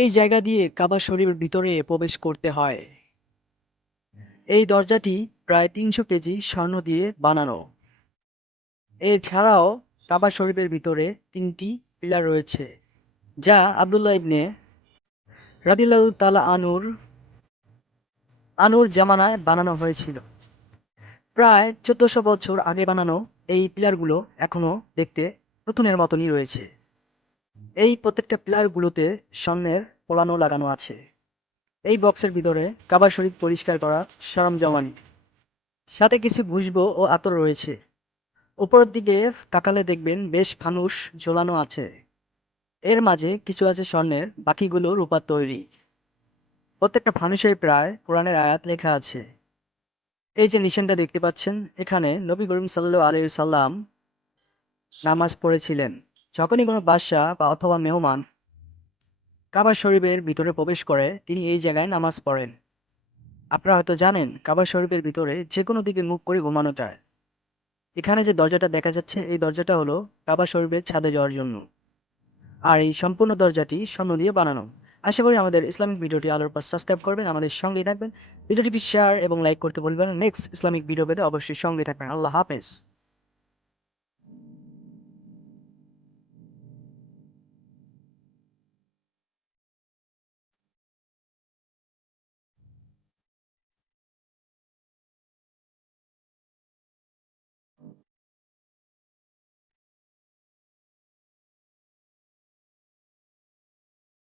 এই জায়গা দিয়ে কাবা শরীফের ভিতরে প্রবেশ করতে হয়। এই দরজাটি প্রায় তিনশো কেজি স্বর্ণ দিয়ে বানানো। এছাড়াও কাবা শরীফের ভিতরে তিনটি পিলার রয়েছে, যা আবদুল্লাহ ইবনে রাদিল্লাহ তালা আনুর আনুর জামানায় বানানো হয়েছিল। প্রায় চোদ্দশো বছর আগে বানানো এই পিলারগুলো এখনও দেখতে নতুনের মতনই রয়েছে। এই প্রত্যেকটা পিলারগুলোতে স্বর্ণের পোলানো লাগানো আছে। এই বক্সের ভিতরে কাবা শরীফ পরিষ্কার করা সরঞ্জামানি। সাথে কিছু ঘুষবো ও আতর রয়েছে। উপরের দিকে তাকালে দেখবেন বেশ ফানুস ঝোলানো আছে। এর মাঝে কিছু আছে স্বর্ণের, বাকিগুলো রূপার তৈরি। প্রত্যেকটা ফানুসে প্রায় কোরআনের আয়াত লেখা আছে। এই যে নিশানটা দেখতে পাচ্ছেন, এখানে নবী করিম সাল্লু আলী সাল্লাম নামাজ পড়েছিলেন। যখনই কোনো বাদশাহ বা অথবা মেহমান কাবা শরীফের ভিতরে প্রবেশ করে, তিনি এই জায়গায় নামাজ পড়েন। আপনারা হয়তো জানেন, কাবা শরীফের ভিতরে যে কোনো দিকে মুখ করে ঘুমানো যায়। এখানে যে দরজাটা দেখা যাচ্ছে, এই দরজাটা হলো কাবা শরীফের ছাদে যাওয়ার জন্য। আর এই সম্পূর্ণ দরজাটি স্বর্ণ দিয়ে বানানো। আশা করি আমাদের ইসলামিক ভিডিওটি আলোর পর সাবস্ক্রাইব করবেন, আমাদের সঙ্গেই থাকবেন। ভিডিওটি শেয়ার এবং লাইক করতে বলবেন নেক্সট ইসলামিক ভিডিও পেতে অবশ্যই সঙ্গে থাকবেন। আল্লাহ হাফেজ।